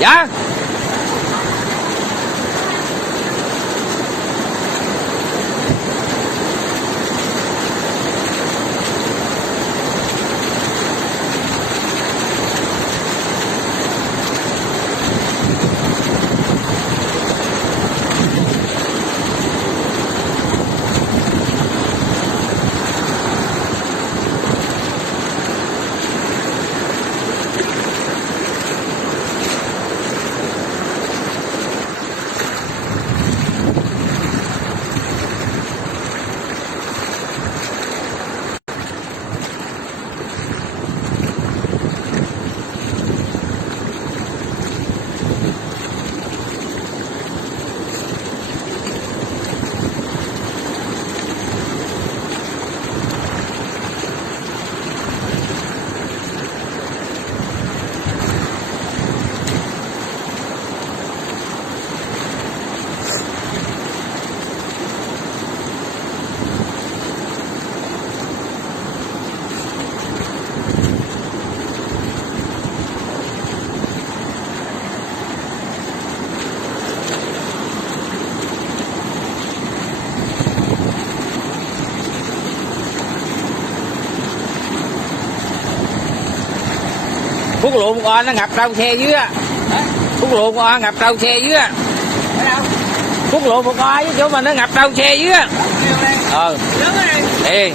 Dạ. Quốc lộ 1A nó ngập đầu xe dưới á. Quốc lộ 1A ngập đầu xe dưới á. Quốc lộ 1A với chỗ mà nó ngập đầu xe dưới á. Ê.